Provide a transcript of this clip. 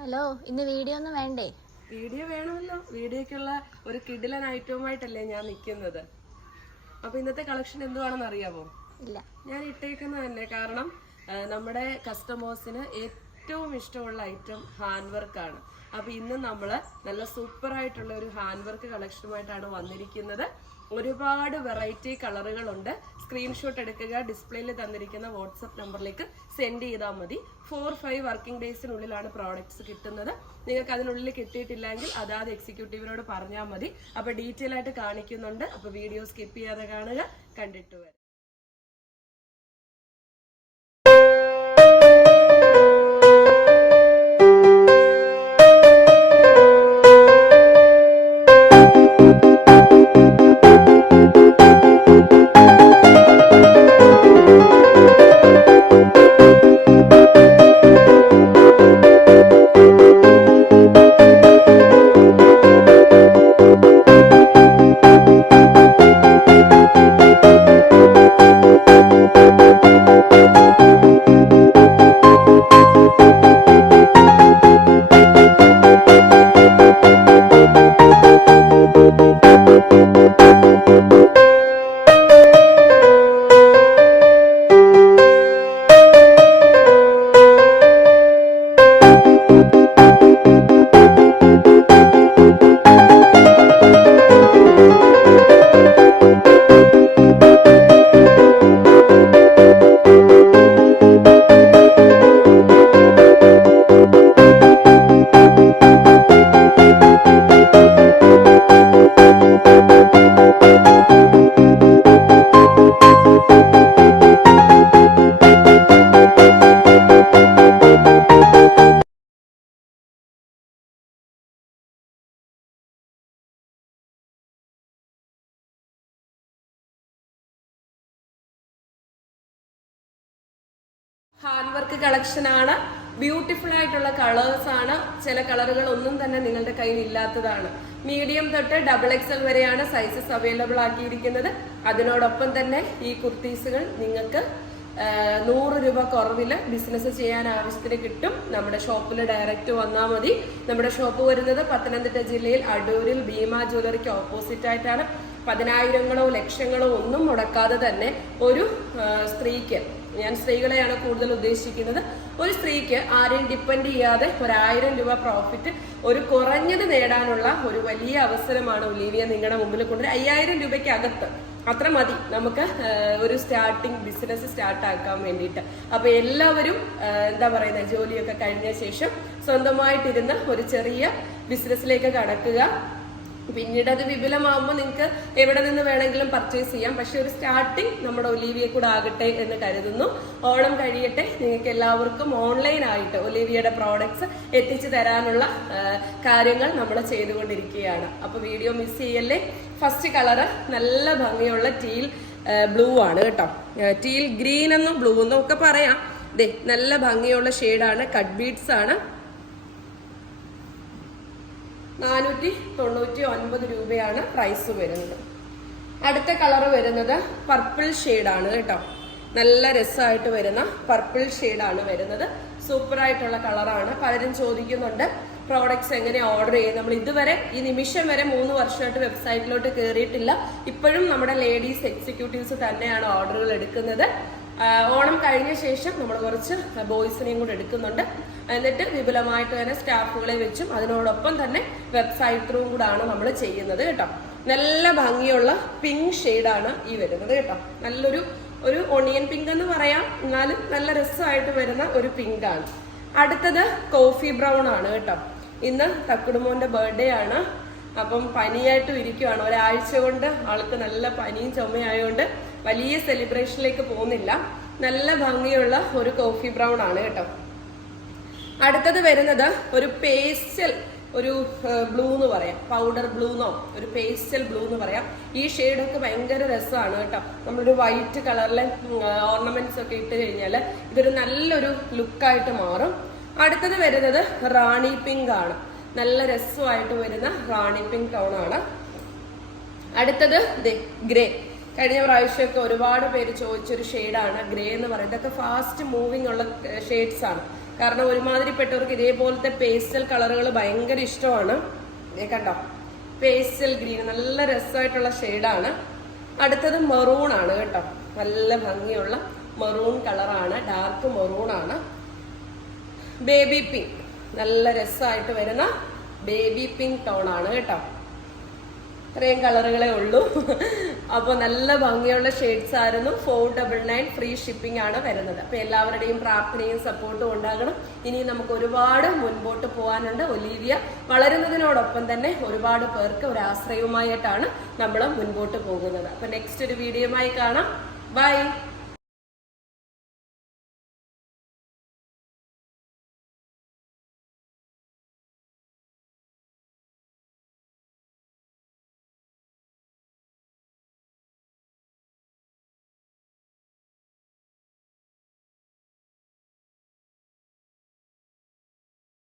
Hello ഇന്ന് video ഒന്നും വേണ്ടേ? വീഡിയോ വേണമല്ലോ. വീഡിയോക്കുള്ള ഒരു കിഡിലൻ ഐറ്റവുമായിട്ടല്ലേ ഞാൻ നിൽക്കുന്നത് അപ്പൊ ഇന്നത്തെ കളക്ഷൻ എന്തുവാണെന്ന് അറിയാമോ ഇല്ല. ഞാൻ ഇട്ടേക്കുന്നത് തന്നെ കാരണം നമ്മുടെ കസ്റ്റമേഴ്സിന് ഏറ്റവും ഇഷ്ടമുള്ള ഐറ്റം ഹാൻഡ് വർക്കാണ് അപ്പൊ ഇന്ന് നമ്മൾ നല്ല സൂപ്പർ ആയിട്ടുള്ള ഒരു ഹാൻഡ് വർക്ക് കളക്ഷനുമായിട്ടാണ് വന്നിരിക്കുന്നത്. ഒരുപാട് വെറൈറ്റി കളറുകളുണ്ട്. സ്ക്രീൻഷോട്ട് എടുക്കുക ഡിസ്പ്ലേയിൽ തന്നിരിക്കുന്ന വാട്സപ്പ് നമ്പറിലേക്ക് സെൻഡ് ചെയ്താൽ മതി. ഫോർ ഫൈവ് വർക്കിംഗ് ഡേയ്സിനുള്ളിലാണ് പ്രോഡക്ട്സ് കിട്ടുന്നത്. നിങ്ങൾക്ക് അതിനുള്ളിൽ കിട്ടിയിട്ടില്ലെങ്കിൽ അതാത് എക്സിക്യൂട്ടീവിനോട് പറഞ്ഞാൽ മതി. അപ്പോൾ ഡീറ്റെയിൽ ആയിട്ട് കാണിക്കുന്നുണ്ട്. അപ്പോൾ വീഡിയോ സ്കിപ്പ് ചെയ്യാതെ കാണുക. കണ്ടിട്ട് വരാം. ഹാൻഡ് വർക്ക് കളക്ഷൻ ആണ്. ബ്യൂട്ടിഫുൾ ആയിട്ടുള്ള കളേഴ്സ് ആണ്. ചില കളറുകൾ ഒന്നും തന്നെ നിങ്ങളുടെ കയ്യിൽ ഇല്ലാത്തതാണ്. മീഡിയം തൊട്ട് ഡബിൾ എക്സൽ വരെയാണ് സൈസസ് അവൈലബിൾ ആക്കിയിരിക്കുന്നത്. അതിനോടൊപ്പം തന്നെ ഈ കുർത്തീസുകൾ നിങ്ങൾക്ക് നൂറ് രൂപ കുറവിൽ ബിസിനസ് ചെയ്യാൻ ആവശ്യത്തിന് കിട്ടും. നമ്മുടെ ഷോപ്പിൽ ഡയറക്റ്റ് വന്നാൽ മതി. നമ്മുടെ ഷോപ്പ് വരുന്നത് പത്തനംതിട്ട ജില്ലയിൽ അടൂരിൽ ഭീമ ജ്വല്ലറിക്ക് ഓപ്പോസിറ്റ് ആയിട്ടാണ്. പതിനായിരങ്ങളോ ലക്ഷങ്ങളോ ഒന്നും മുടക്കാതെ തന്നെ ഒരു സ്ത്രീക്ക് ഞാൻ സ്ത്രീകളെയാണ് കൂടുതൽ ഉദ്ദേശിക്കുന്നത്. ഒരു സ്ത്രീക്ക് ആരെയും ഡിപ്പെൻഡ് ചെയ്യാതെ ഒരായിരം രൂപ പ്രോഫിറ്റ് ഒരു കുറഞ്ഞത് നേടാനുള്ള ഒരു വലിയ അവസരമാണ് ഒലീവിയ നിങ്ങളുടെ മുമ്പിൽ കൊണ്ടുവരുന്നത്. അയ്യായിരം രൂപയ്ക്ക് അകത്ത് അത്ര മതി. നമുക്ക് ഒരു സ്റ്റാർട്ടിങ് ബിസിനസ് സ്റ്റാർട്ട് ആക്കാൻ വേണ്ടിയിട്ട്. അപ്പൊ എല്ലാവരും എന്താ പറയുന്നത് ജോലിയൊക്കെ കഴിഞ്ഞ ശേഷം സ്വന്തമായിട്ടിരുന്ന് ഒരു ചെറിയ ബിസിനസ്സിലേക്ക് കടക്കുക. പിന്നീട് അത് വിപുലമാകുമ്പോൾ നിങ്ങൾക്ക് എവിടെ നിന്ന് വേണമെങ്കിലും പർച്ചേസ് ചെയ്യാം. പക്ഷെ ഒരു സ്റ്റാർട്ടിംഗ് നമ്മുടെ ഒലീവിയെ കൂടെ ആകട്ടെ എന്ന് കരുതുന്നു. ഓണം കഴിയട്ടെ. നിങ്ങൾക്ക് എല്ലാവർക്കും ഓൺലൈൻ ആയിട്ട് ഒലീവിയയുടെ പ്രോഡക്ട്സ് എത്തിച്ചു തരാനുള്ള കാര്യങ്ങൾ നമ്മൾ ചെയ്തുകൊണ്ടിരിക്കുകയാണ്. അപ്പൊ വീഡിയോ മിസ് ചെയ്യല്ലേ? ഫസ്റ്റ് കളറ് നല്ല ഭംഗിയുള്ള ടീൽ ബ്ലൂ ആണ് കേട്ടോ. ടീൽ ഗ്രീൻ എന്നും ബ്ലൂ എന്നും ഒക്കെ പറയാം. ദേ നല്ല ഭംഗിയുള്ള ഷെയ്ഡാണ് കട്ട് ബീഡ്സ് ആണ്. നാനൂറ്റി തൊണ്ണൂറ്റി ഒൻപത് രൂപയാണ് പ്രൈസ് വരുന്നത്. അടുത്ത കളർ വരുന്നത് പർപ്പിൾ ആണ് കേട്ടോ. നല്ല രസമായിട്ട് വരുന്ന പർപ്പിൾ ആണ് വരുന്നത്. സൂപ്പറായിട്ടുള്ള കളറാണ് പലരും ചോദിക്കുന്നുണ്ട് പ്രോഡക്ട്സ് എങ്ങനെ ഓർഡർ ചെയ്യും നമ്മൾ ഇതുവരെ ഈ നിമിഷം വരെ മൂന്ന് വർഷമായിട്ട് വെബ്സൈറ്റിലോട്ട് കയറിയിട്ടില്ല ഇപ്പോഴും നമ്മുടെ ലേഡീസ് എക്സിക്യൂട്ടീവ്സ് തന്നെയാണ് ഓർഡറുകൾ എടുക്കുന്നത്. ഓണം കഴിഞ്ഞ ശേഷം നമ്മൾ കുറച്ച് ബോയ്സിനെയും കൂടെ എടുക്കുന്നുണ്ട്. എന്നിട്ട് വിപുലമായിട്ട് തന്നെ സ്റ്റാഫുകളെ വെച്ചും അതിനോടൊപ്പം തന്നെ വെബ്സൈറ്റ് ത്രൂ കൂടാണ് നമ്മൾ ചെയ്യുന്നത് കേട്ടോ. നല്ല ഭംഗിയുള്ള പിങ്ക് ഷെയ്ഡാണ് ഈ വരുന്നത് കേട്ടോ. നല്ലൊരു ഒരു ഒണിയൻ പിങ്ക് എന്ന് പറയാം. എന്നാലും നല്ല രസമായിട്ട് വരുന്ന ഒരു പിങ്ക് ആണ്. അടുത്തത് കോഫി ബ്രൗൺ ആണ് കേട്ടോ. ഇന്ന് തക്കുടുമോന്റെ ബർത്ത്ഡേ ആണ്. അപ്പം പനിയായിട്ടും ഇരിക്കുവാണ്. ഒരാഴ്ച കൊണ്ട് ആൾക്ക് നല്ല പനിയും ചുമയായതുകൊണ്ട് വലിയ സെലിബ്രേഷനിലേക്ക് പോകുന്നില്ല. നല്ല ഭംഗിയുള്ള ഒരു കോഫി ബ്രൗൺ ആണ് കേട്ടോ. അടുത്തത് വരുന്നത് ഒരു പേസ്റ്റൽ ഒരു ബ്ലൂ എന്ന് പറയാം. പൗഡർ ബ്ലൂ എന്നോ ഒരു പേസ്റ്റൽ ബ്ലൂ എന്ന് പറയാം. ഈ ഷെയ്ഡൊക്കെ ഭയങ്കര രസമാണ് കേട്ടോ. നമ്മളൊരു വൈറ്റ് കളറിലെ ഓർണമെന്റ്സ് ഒക്കെ ഇട്ട് കഴിഞ്ഞാൽ ഇതൊരു നല്ലൊരു ലുക്കായിട്ട് മാറും. അടുത്തത് വരുന്നത് റാണി പിങ്ക് ആണ്. നല്ല രസമായിട്ട് വരുന്ന റാണി പിങ്ക് ടൗൺ ആണ്. അടുത്തത് ഗ്രേ. കഴിഞ്ഞ പ്രാവശ്യമൊക്കെ ഒരുപാട് പേര് ചോദിച്ചൊരു ഷെയ്ഡാണ് ഗ്രേ എന്ന് പറയുന്നത്. ഇതൊക്കെ ഫാസ്റ്റ് മൂവിങ് ഉള്ള ഷെയ്ഡ്സ് ആണ്. കാരണം ഒരുമാതിരിപ്പെട്ടവർക്ക് ഇതേപോലത്തെ പേസ്റ്റൽ കളറുകൾ ഭയങ്കര ഇഷ്ടമാണ്. കണ്ടോ? പേസ്റ്റൽ ഗ്രീൻ നല്ല രസമായിട്ടുള്ള ഷെയ്ഡാണ് അടുത്തത് മെറൂൺ ആണ് കേട്ടോ. നല്ല ഭംഗിയുള്ള മെറൂൺ കളറാണ് ഡാർക്ക് മെറൂൺ ആണ്. ബേബി പിങ്ക് നല്ല രസമായിട്ട് വരുന്ന ബേബി പിങ്ക് ടോൺ ആണ് കേട്ടോ. ഇത്രയും കളറുകളേ ഉള്ളൂ. അപ്പോൾ നല്ല ഭംഗിയുള്ള ഷെയ്ഡ്സ് ആയിരുന്നു. Four double nine free shipping ആണ് വരുന്നത്. അപ്പോൾ എല്ലാവരുടെയും പ്രാർത്ഥനയും സപ്പോർട്ടും ഉണ്ടാകണം. ഇനി നമുക്ക് ഒരുപാട് മുൻപോട്ട് പോകാനുണ്ട്. ഒലീവിയ വളരുന്നതിനോടൊപ്പം തന്നെ ഒരുപാട് പേർക്ക് ഒരു ആശ്രയവുമായിട്ടാണ് നമ്മൾ മുൻപോട്ട് പോകുന്നത്. അപ്പോൾ നെക്സ്റ്റ് ഒരു വീഡിയോയുമായി കാണാം. ബൈ